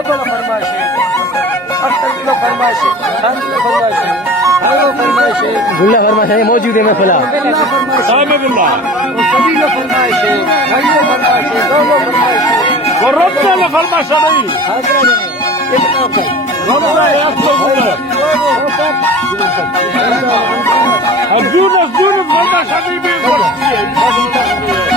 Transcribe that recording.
double फरमाइश है, 70 kilo फरमाइश है, 60 किलो फरमाइश है, वो फरमाइश है, गुल्ला फरमाइश है मौजूद है महफिला साहब गुल्ला वो सभी लोग फरमाइश है, भाइयों फरमाइश है, दोनों फरमाइश है, वो रब्ता ने फरमाइश नहीं हाजरा ने कितना का रब्ता एक तो जूनस फरमाइश नहीं भी करती है